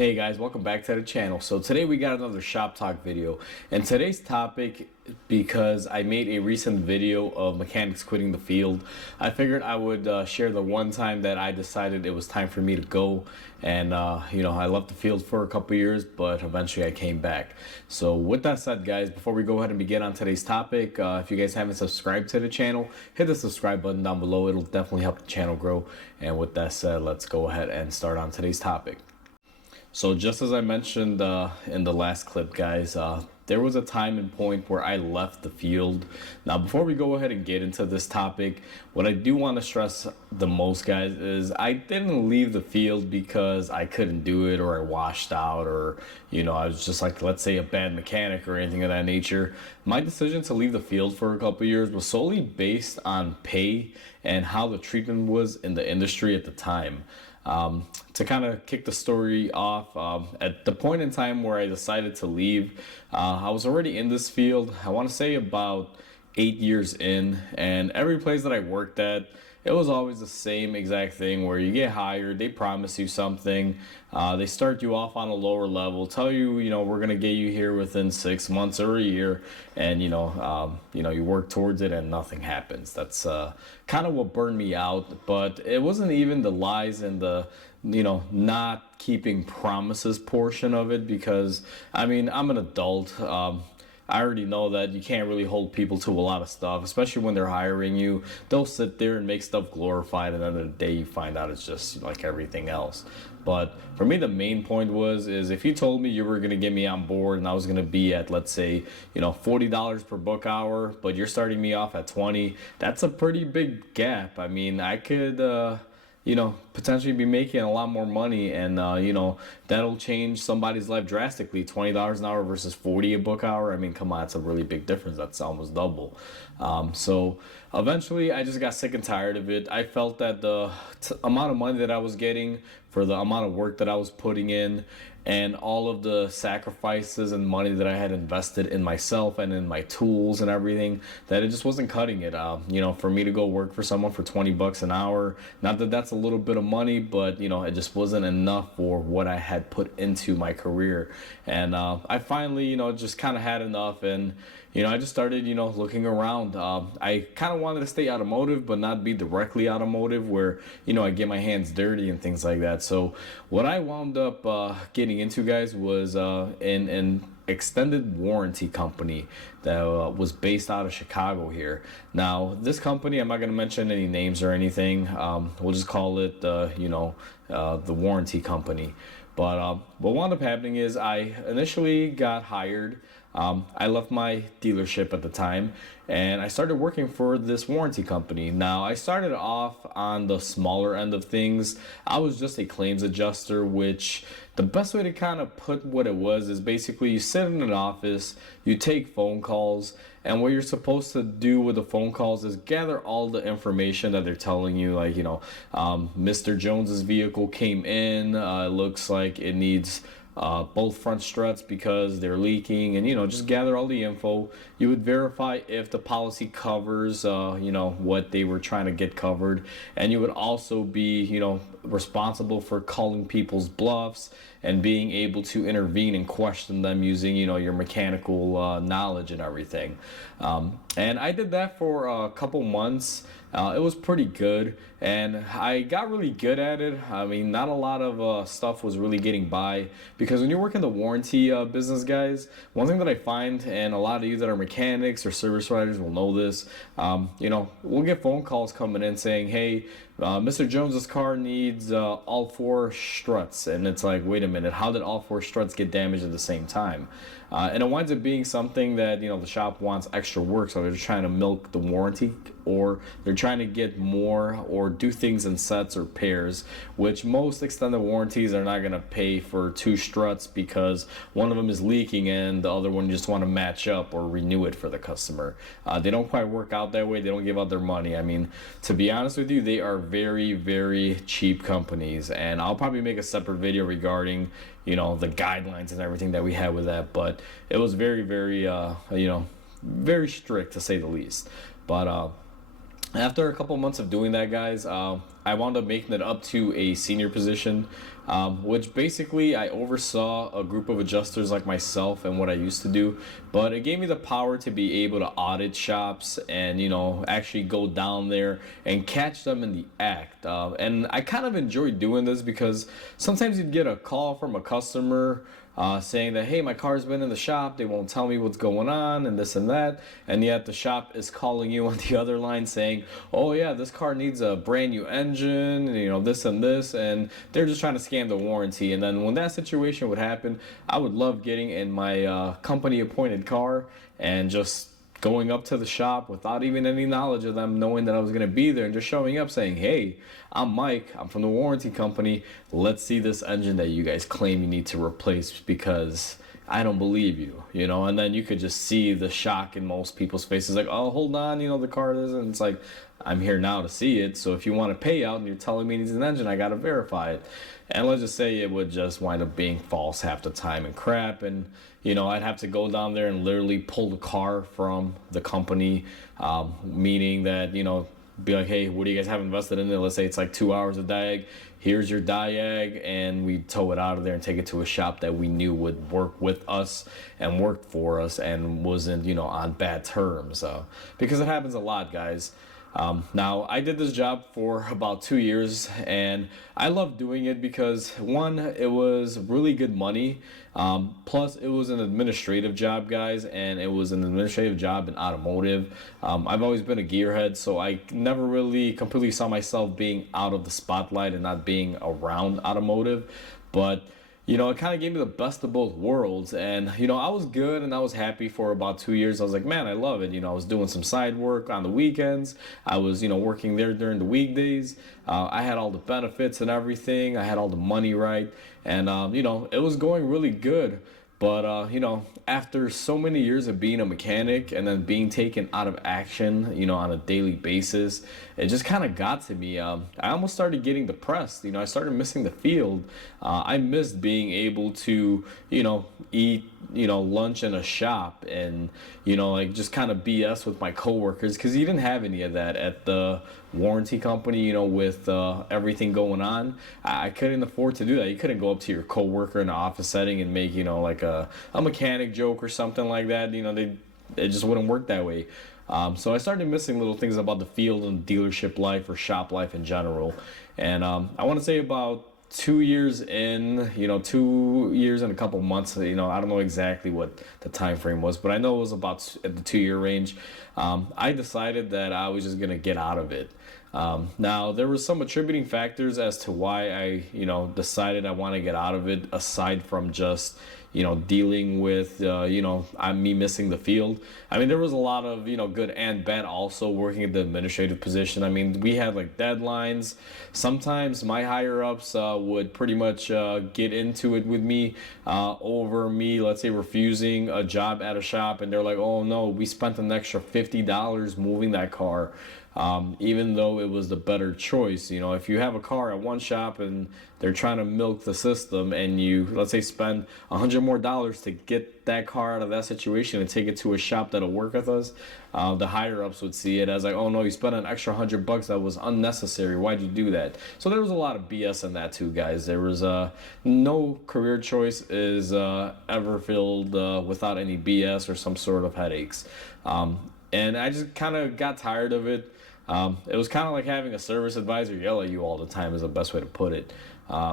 Hey guys, welcome back to the channel. So today we got another shop talk video, and today's topic, because I made a recent video of mechanics quitting the field, I figured I would share the one time that I decided it was time for me to go. And I left the field for a couple years, but eventually I came back. So with that said, guys, before we go ahead and begin on today's topic, if you guys haven't subscribed to the channel, hit the subscribe button down below. It'll definitely help the channel grow. And with that said, let's go ahead and start on today's topic. So just as I mentioned in the last clip, guys, there was a time and point where I left the field. Now, before we go ahead and get into this topic, what I do want to stress the most, guys, is I didn't leave the field because I couldn't do it or I washed out or, I was just like, let's say, a bad mechanic or anything of that nature. My decision to leave the field for a couple years was solely based on pay and how the treatment was in the industry at the time. To kind of kick the story off, at the point in time where I decided to leave, I was already in this field, I want to say about 8 years in, and every place that I worked at, it was always the same exact thing where you get hired, they promise you something, they start you off on a lower level, tell you, we're going to get you here within 6 months or a year, and you work towards it and nothing happens. That's kind of what burned me out. But it wasn't even the lies and the not keeping promises portion of it, because I'm an adult. I already know that you can't really hold people to a lot of stuff, especially when they're hiring you. They'll sit there and make stuff glorified, and at the end of the day, you find out it's just like everything else. But for me, the main point is if you told me you were going to get me on board and I was going to be at, let's say, $40 per book hour, but you're starting me off at 20, that's a pretty big gap. I could potentially be making a lot more money, and that'll change somebody's life drastically. $20 an hour versus 40 a book hour. Come on, it's a really big difference. That's almost double. So eventually I just got sick and tired of it. I felt that the amount of money that I was getting for the amount of work that I was putting in and all of the sacrifices and money that I had invested in myself and in my tools and everything, that it just wasn't cutting it. For me to go work for someone for 20 bucks an hour, not that that's a little bit of money, but it just wasn't enough for what I had put into my career. And I finally just kind of had enough, and I just started looking around. I kind of wanted to stay automotive but not be directly automotive, where I get my hands dirty and things like that. So what I wound up getting into, guys, was an extended warranty company that was based out of Chicago here. Now, this company, I'm not going to mention any names or anything. We'll just call it the warranty company. But what wound up happening is I initially got hired. I left my dealership at the time and I started working for this warranty company. Now, I started off on the smaller end of things. I was just a claims adjuster, which the best way to kind of put what it was is basically you sit in an office, you take phone calls, and what you're supposed to do with the phone calls is gather all the information that they're telling you, like, Mr. Jones's vehicle came in, it looks like it needs both front struts because they're leaking, and just gather all the info. You would verify if the policy covers what they were trying to get covered, and you would also be responsible for calling people's bluffs and being able to intervene and question them using your mechanical knowledge and everything. And I did that for a couple months. It was pretty good, and I got really good at it. Not a lot of stuff was really getting by, because when you work in the warranty business, guys, one thing that I find, and a lot of you that are mechanics or service writers will know this, we'll get phone calls coming in saying, hey, Mr. Jones's car needs all 4 struts, and it's like, wait a minute, how did all 4 struts get damaged at the same time? And it winds up being something that the shop wants extra work, so they're trying to milk the warranty, or they're trying to get more or do things in sets or pairs, which most extended warranties are not going to pay for 2 struts because one of them is leaking and the other one you just want to match up or renew it for the customer. They don't quite work out that way. They don't give out their money. To be honest with you, they are very, very cheap companies, and I'll probably make a separate video regarding the guidelines and everything that we had with that. But it was very, very very strict, to say the least. But after a couple months of doing that, guys, I wound up making it up to a senior position. which basically I oversaw a group of adjusters like myself and what I used to do. But it gave me the power to be able to audit shops and, actually go down there and catch them in the act. And I kind of enjoy doing this because sometimes you'd get a call from a customer saying that, hey, my car's been in the shop, they won't tell me what's going on and this and that, and yet the shop is calling you on the other line saying, oh yeah, this car needs a brand new engine, and, this and this, and they're just trying to scam the warranty. And then when that situation would happen, I would love getting in my company appointed car and just going up to the shop without even any knowledge of them knowing that I was going to be there, and just showing up saying, hey, I'm Mike, I'm from the warranty company, let's see this engine that you guys claim you need to replace because I don't believe you, and then you could just see the shock in most people's faces, like, oh, hold on, the car isn't. It's like, I'm here now to see it, so if you want to pay out and you're telling me it needs an engine, I gotta verify it. And let's just say it would just wind up being false half the time and crap, and I'd have to go down there and literally pull the car from the company, meaning that, be like, hey, what do you guys have invested in it? Let's say it's like 2 hours of diag. Here's your diag, and we tow it out of there and take it to a shop that we knew would work with us and worked for us and wasn't, on bad terms. Because it happens a lot, guys. Now, I did this job for about 2 years, and I loved doing it because, one, it was really good money. Plus, it was an administrative job, guys, and it was an administrative job in automotive. I've always been a gearhead, so I never really completely saw myself being out of the spotlight and not being around automotive. But it kind of gave me the best of both worlds. And, I was good and I was happy for about 2 years. I was like, man, I love it. I was doing some side work on the weekends. I was, working there during the weekdays. I had all the benefits and everything. I had all the money right. And, it was going really good. But, after so many years of being a mechanic and then being taken out of action, on a daily basis, it just kind of got to me. I almost started getting depressed. I started missing the field. I missed being able to, eat, lunch in a shop and, like just kind of BS with my coworkers, because you didn't have any of that at the warranty company, with everything going on. I couldn't afford to do that. You couldn't go up to your coworker in an office setting and make, like a mechanic joke or something like that. It just wouldn't work that way. So I started missing little things about the field and dealership life or shop life in general. And I want to say about 2 years in, 2 years and a couple months, I don't know exactly what the time frame was, but I know it was about at the 2 year range. I decided that I was just going to get out of it. Now, there were some attributing factors as to why I, decided I want to get out of it, aside from just, dealing with, I'm me missing the field. I mean, there was a lot of, good and bad also working at the administrative position. I mean, we had like deadlines. Sometimes my higher ups would pretty much get into it with me over me, let's say, refusing a job at a shop. And they're like, oh no, we spent an extra $50 moving that car. Even though it was the better choice. If you have a car at one shop and they're trying to milk the system, and you, let's say, spend $100 more to get that car out of that situation and take it to a shop that'll work with us, the higher ups would see it as like, oh no, you spent an extra $100 that was unnecessary. Why'd you do that? So there was a lot of BS in that too, guys. There was no career choice is ever filled without any BS or some sort of headaches. And I just kind of got tired of it. It was kind of like having a service advisor yell at you all the time, is the best way to put it.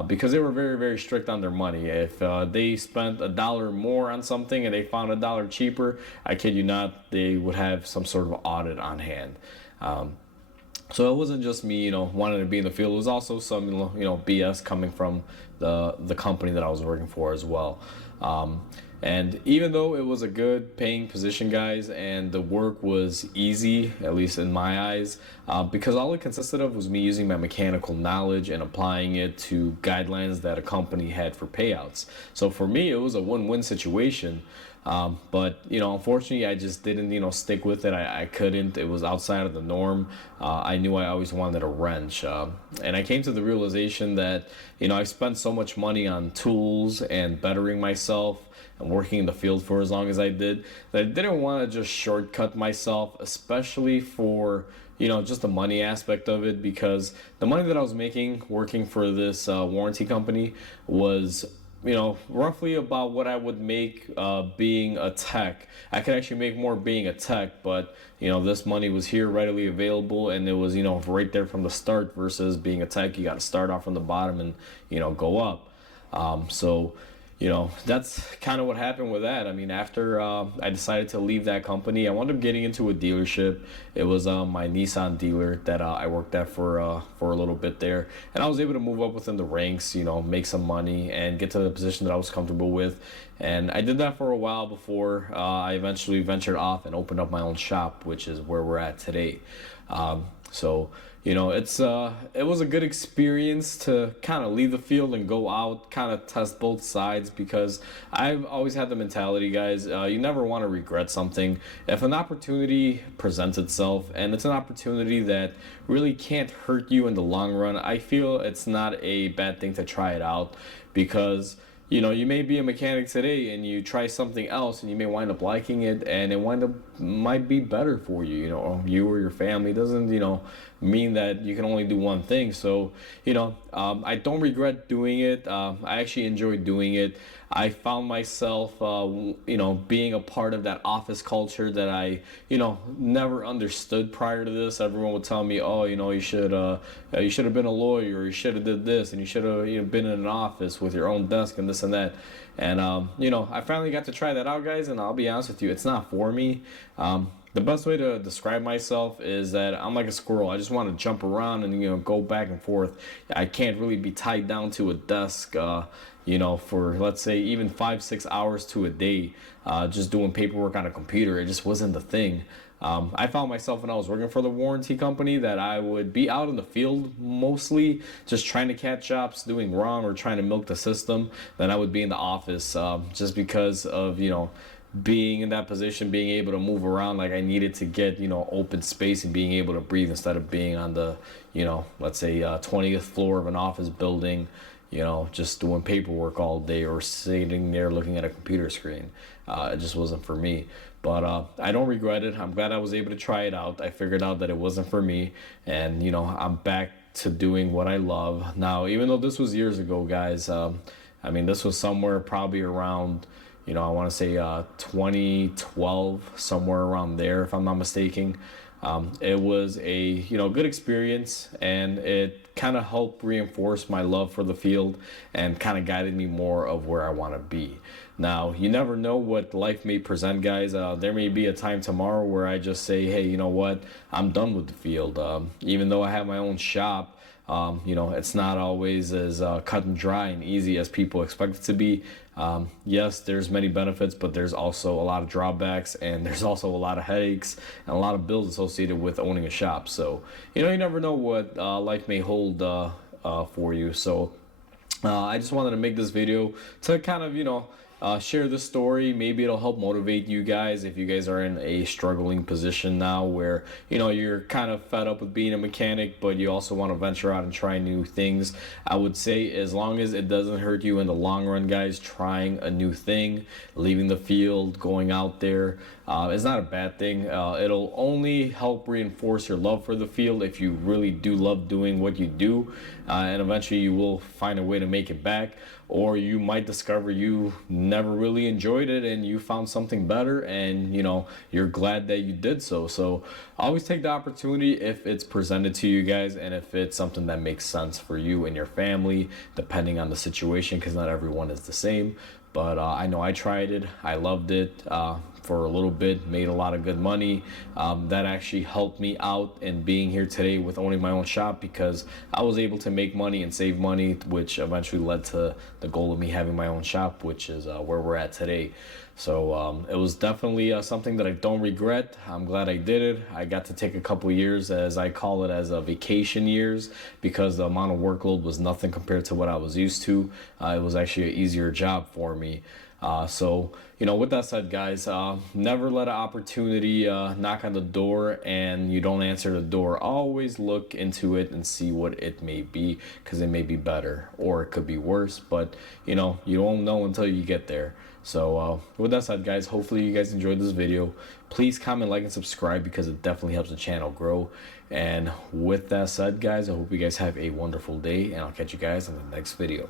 Because they were very, very strict on their money. If they spent $1 more on something and they found $1 cheaper, I kid you not, they would have some sort of audit on hand. So it wasn't just me, wanting to be in the field. It was also some, BS coming from the company that I was working for as well. And even though it was a good paying position, guys, and the work was easy, at least in my eyes, because all it consisted of was me using my mechanical knowledge and applying it to guidelines that a company had for payouts. So for me, it was a win-win situation. But, unfortunately, I just didn't, stick with it. I couldn't. It was outside of the norm. I knew I always wanted a wrench. And I came to the realization that, I spent so much money on tools and bettering myself and working in the field for as long as I did, that I didn't want to just shortcut myself, especially for, just the money aspect of it, because the money that I was making working for this warranty company was roughly about what I would make being a tech. I could actually make more being a tech, but this money was here readily available, and it was right there from the start. Versus being a tech, you got to start off from the bottom and go up. So that's kind of what happened with that. I mean, after I decided to leave that company, I wound up getting into a dealership. It was my Nissan dealer that I worked at for a little bit there, and I was able to move up within the ranks, make some money, and get to the position that I was comfortable with. And I did that for a while before I eventually ventured off and opened up my own shop, which is where we're at today. So it was a good experience to kind of leave the field and go out, kind of test both sides, because I've always had the mentality, guys, you never want to regret something. If an opportunity presents itself and it's an opportunity that really can't hurt you in the long run, I feel it's not a bad thing to try it out, because you may be a mechanic today and you try something else and you may wind up liking it, and it might be better for you, or you or your family. It doesn't, mean that you can only do one thing. So, I don't regret doing it. I actually enjoy doing it. I found myself, being a part of that office culture that I, never understood prior to this. Everyone would tell me, oh, you should have been a lawyer, or you should have did this, and you should have been in an office with your own desk and this and that. And, I finally got to try that out, guys, and I'll be honest with you, it's not for me. The best way to describe myself is that I'm like a squirrel. I just want to jump around and go back and forth. I can't really be tied down to a desk, for, let's say, even 5-6 hours to a day, just doing paperwork on a computer. It just wasn't the thing. I found myself when I was working for the warranty company that I would be out in the field mostly, just trying to catch jobs doing wrong or trying to milk the system. Then I would be in the office, just because of being in that position, being able to move around. Like, I needed to get open space and being able to breathe, instead of being on the let's say 20th floor of an office building, just doing paperwork all day or sitting there looking at a computer screen. It just wasn't for me. But I don't regret it. I'm glad I was able to try it out. I figured out that it wasn't for me, and I'm back to doing what I love now. Even though this was years ago, guys. I mean, this was somewhere probably around, I want to say 2012, somewhere around there, if I'm not mistaken. It was a good experience, and it kind of helped reinforce my love for the field and kind of guided me more of where I want to be. Now, you never know what life may present, guys. There may be a time tomorrow where I just say, hey, you know what, I'm done with the field. Even though I have my own shop, it's not always as cut and dry and easy as people expect it to be. Yes, there's many benefits, but there's also a lot of drawbacks, and there's also a lot of headaches and a lot of bills associated with owning a shop. So, you never know what life may hold for you. So, I just wanted to make this video to kind of, share this story. Maybe it'll help motivate you guys if you guys are in a struggling position now where you're kind of fed up with being a mechanic, but you also want to venture out and try new things. I would say, as long as it doesn't hurt you in the long run, guys, trying a new thing, leaving the field, going out there, is not a bad thing. It'll only help reinforce your love for the field if you really do love doing what you do, and eventually you will find a way to make it back. Or you might discover you never really enjoyed it and you found something better, and you're glad that you did so. So always take the opportunity if it's presented to you, guys, and if it's something that makes sense for you and your family, depending on the situation, because not everyone is the same. But I know I tried it. I loved it for a little bit, made a lot of good money. That actually helped me out in being here today with owning my own shop, because I was able to make money and save money, which eventually led to the goal of me having my own shop, which is where we're at today. So it was definitely something that I don't regret. I'm glad I did it. I got to take a couple years, as I call it, as a vacation years, because the amount of workload was nothing compared to what I was used to. It was actually an easier job for me. So, with that said, guys, never let an opportunity knock on the door and you don't answer the door. Always look into it and see what it may be, because it may be better or it could be worse, but you won't know until you get there. So with that said, guys, hopefully you guys enjoyed this video. Please comment, like, and subscribe, because it definitely helps the channel grow. And with that said, guys, I hope you guys have a wonderful day, and I'll catch you guys in the next video.